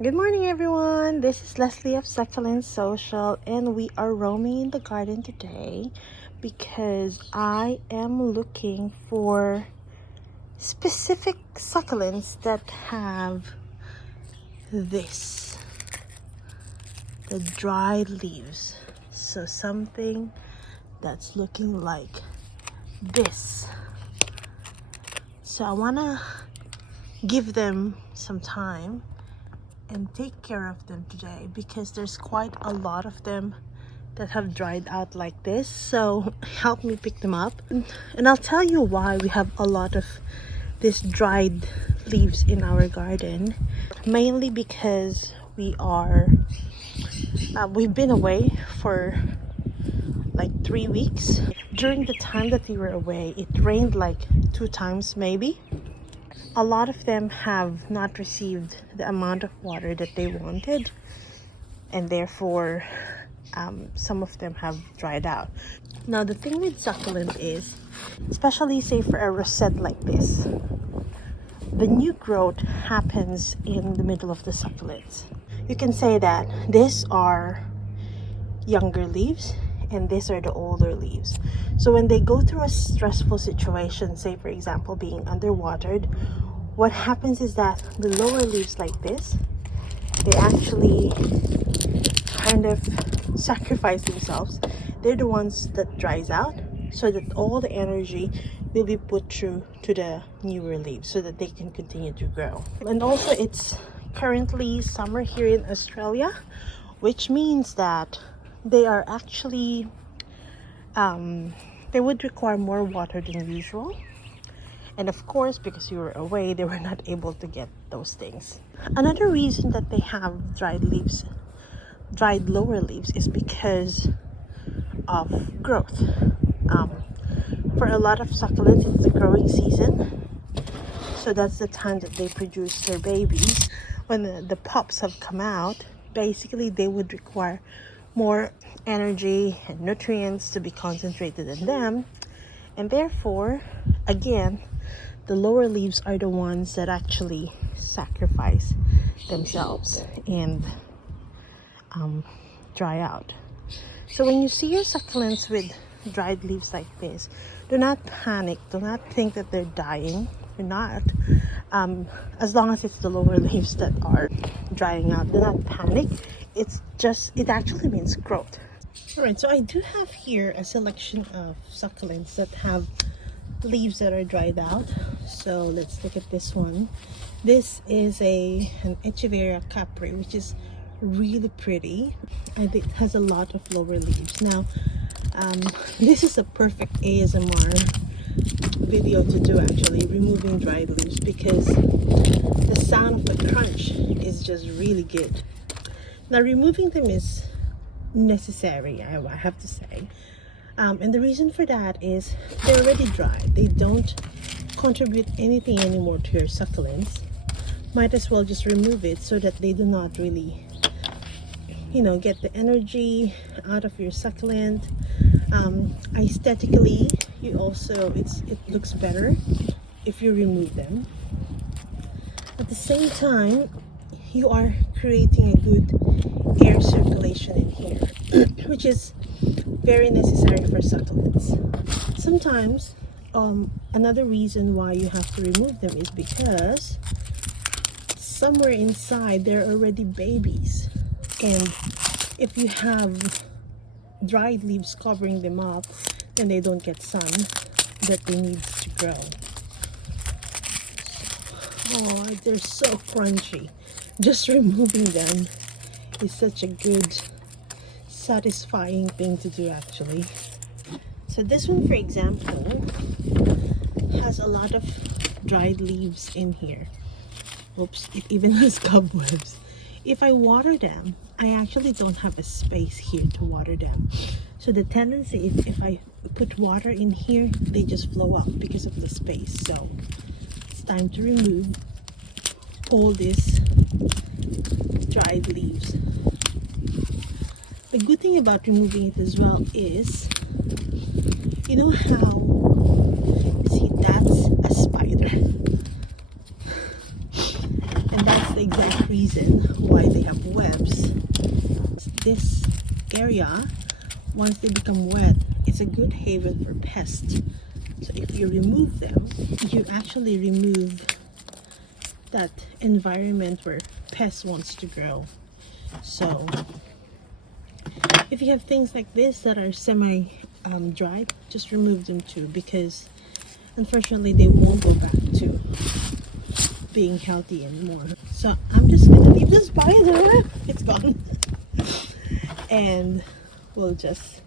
Good morning, everyone. This is Leslie of Succulent Social, and we are roaming in the garden today because I am looking for specific succulents that have this, the dried leaves. So something that's looking like this. So I want to give them some time and take care of them today because there's quite a lot of them that have dried out like this. So help me pick them up, and I'll tell you why we have a lot of these dried leaves in our garden. Mainly because we've been away for like 3 weeks. During the time that we were away, it rained like 2 times maybe. A lot of them have not received the amount of water that they wanted, and therefore some of them have dried out. Now the thing with succulent is, especially say for a rosette like this, the new growth happens in the middle of the succulents. You can say that these are younger leaves and these are the older leaves. So when they go through a stressful situation, say for example being underwatered, what happens is that the lower leaves like this, they actually kind of sacrifice themselves. They're the ones that dries out so that all the energy will be put through to the newer leaves so that they can continue to grow. And also it's currently summer here in Australia, which means that they are actually they would require more water than usual. And of course, because you were away, they were not able to get those things. Another reason that they have dried lower leaves, is because of growth. For a lot of succulents, it's the growing season. So that's the time that they produce their babies. When the pups have come out, basically they would require more energy and nutrients to be concentrated in them. And therefore, again, the lower leaves are the ones that actually sacrifice themselves and dry out. So when you see your succulents with dried leaves like this, do not panic. Do not think that they're dying. They're not. As long as it's the lower leaves that are drying out, do not panic. It actually means growth. All right, so I do have here a selection of succulents that have leaves that are dried out. So let's look at this one. This is an Echeveria capri, which is really pretty, and it has a lot of lower leaves. Now this is a perfect ASMR video to do, actually, removing dried leaves, because the sound of the crunch is just really good. Now removing them is necessary, I have to say. And the reason for that is they're already dry. They don't contribute anything anymore to your succulents. Might as well just remove it so that they do not really, get the energy out of your succulent. Aesthetically, it looks better if you remove them. At the same time, you are creating a good air circulation in here, which is very necessary for succulents. Sometimes another reason why you have to remove them is because somewhere inside they're already babies, and if you have dried leaves covering them up, then they don't get sun that they need to grow. Oh, they're so crunchy. Just removing them is such a good, satisfying thing to do, actually. So this one, for example, has a lot of dried leaves in here. Oops, it even has cobwebs. If I water them, I actually don't have a space here to water them. So the tendency is, if I put water in here, they just flow up because of the space. So it's time to remove all these dried leaves. The good thing about removing it as well is, you know how, see, that's a spider, and that's the exact reason reason why they have webs. This area, once they become wet, it's a good haven for pests. So if you remove them, you actually remove that environment where pests wants to grow. So if you have things like this that are semi dried, just remove them too, because unfortunately they won't go back to being healthy anymore. So I'm just gonna leave the spider, it's gone. And we'll just,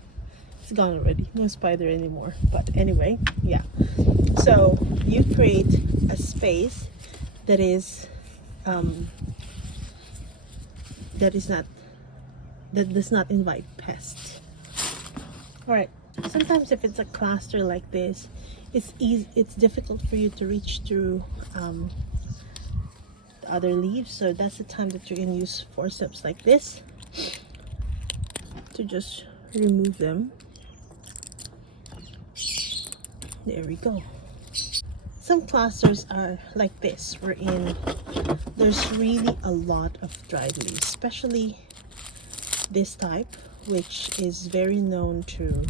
it's gone already, no spider anymore. But anyway, yeah, so you create a space that is that does not invite pests. All right, sometimes if it's a cluster like this, it's difficult for you to reach through the other leaves, so that's the time that you can use forceps like this to just remove them. There we go. Some clusters are like this, wherein there's really a lot of dried leaves, especially this type, which is very known to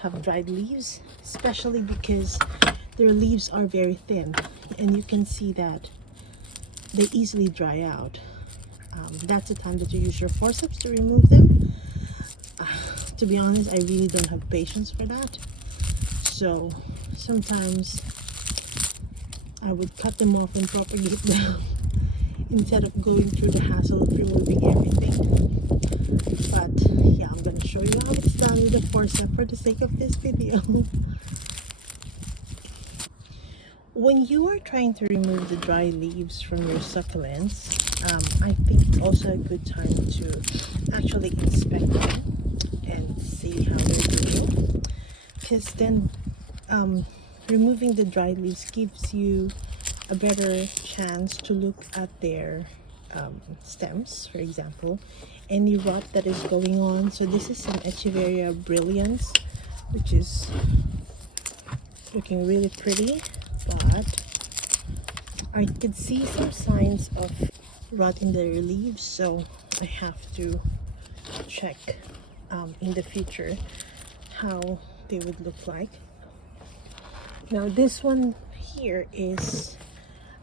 have dried leaves, especially because their leaves are very thin, and you can see that they easily dry out. That's the time that you use your forceps to remove them. To be honest, I really don't have patience for that, so sometimes I would cut them off and propagate them instead of going through the hassle of removing everything. But yeah, I'm going to show you how it's done with the forceps for the sake of this video. When you are trying to remove the dry leaves from your succulents, I think it's also a good time to actually inspect them and see how they're doing, because then removing the dried leaves gives you a better chance to look at their stems, for example, any rot that is going on. So this is some Echeveria brillians, which is looking really pretty, but I could see some signs of rot in their leaves, so I have to check in the future how they would look like. Now this one here is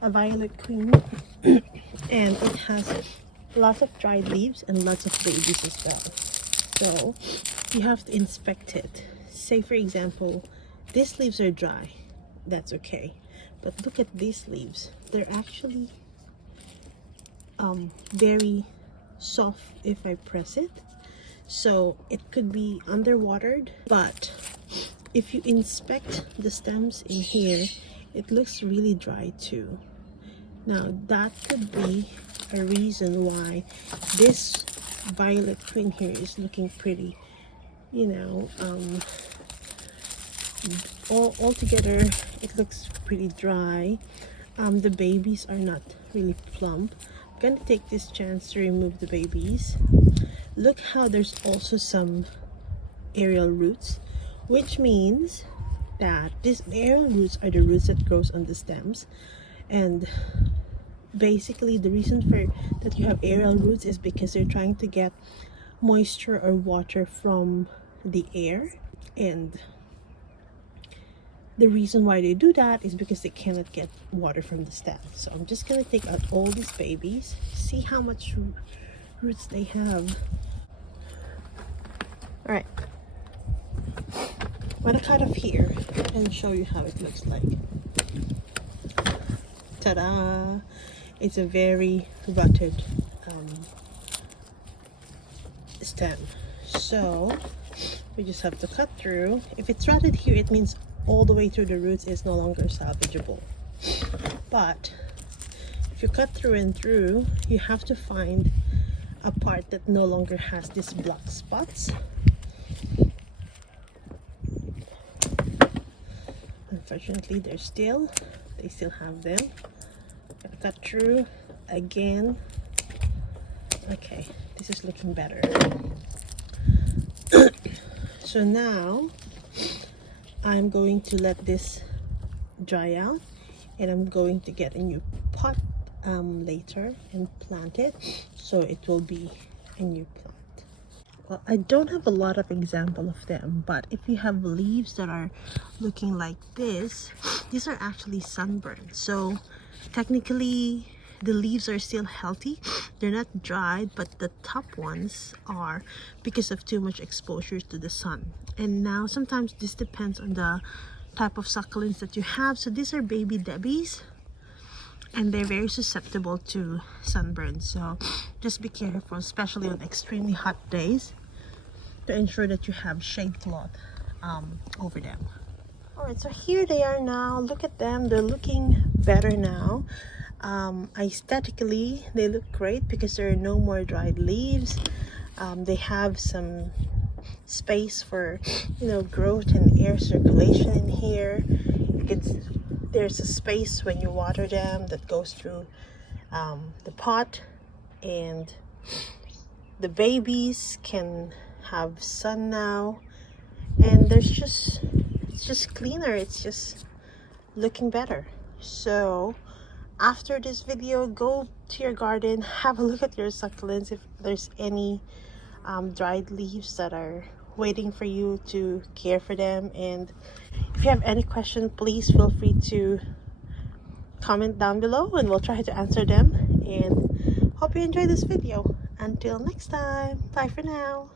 a violet queen and it has lots of dried leaves and lots of babies as well, so you have to inspect it. Say for example, these leaves are dry, that's okay, but look at these leaves, they're actually very soft if I press it, so it could be underwatered. But if you inspect the stems in here, it looks really dry too. Now that could be a reason why this violet queen here is looking pretty, you know, all together it looks pretty dry. The babies are not really plump. I'm gonna take this chance to remove the babies. Look how there's also some aerial roots, which means that these aerial roots are the roots that grows on the stems. And basically the reason for that you have aerial roots is because they're trying to get moisture or water from the air, and the reason why they do that is because they cannot get water from the stem. So I'm just gonna take out all these babies, see how much roots they have. All right, I'm gonna cut off here and show you how it looks like. Ta-da! It's a very rotted stem, so we just have to cut through. If it's rotted here, it means all the way through the roots is no longer salvageable. But if you cut through and through, you have to find a part that no longer has these black spots. Unfortunately, they still have them. Gotta cut through again. Okay, this is looking better. So now I'm going to let this dry out, and I'm going to get a new pot later and plant it, so it will be a new plant. Well, I don't have a lot of example of them, but if you have leaves that are looking like this, these are actually sunburned. So technically the leaves are still healthy. They're not dried, but the top ones are because of too much exposure to the sun. And now sometimes this depends on the type of succulents that you have. So these are baby Debbies, and they're very susceptible to sunburn. So just be careful, especially on extremely hot days, to ensure that you have shade cloth over them. All right, so here they are now. Look at them. They're looking better now. Aesthetically, they look great because there are no more dried leaves. They have some space for, you know, growth and air circulation in here. There's a space when you water them that goes through the pot, and the babies can have sun now, and it's just cleaner. It's just looking better. So after this video, go to your garden, have a look at your succulents, if there's any dried leaves that are waiting for you to care for them. And if you have any question, please feel free to comment down below and we'll try to answer them. And hope you enjoyed this video. Until next time, bye for now.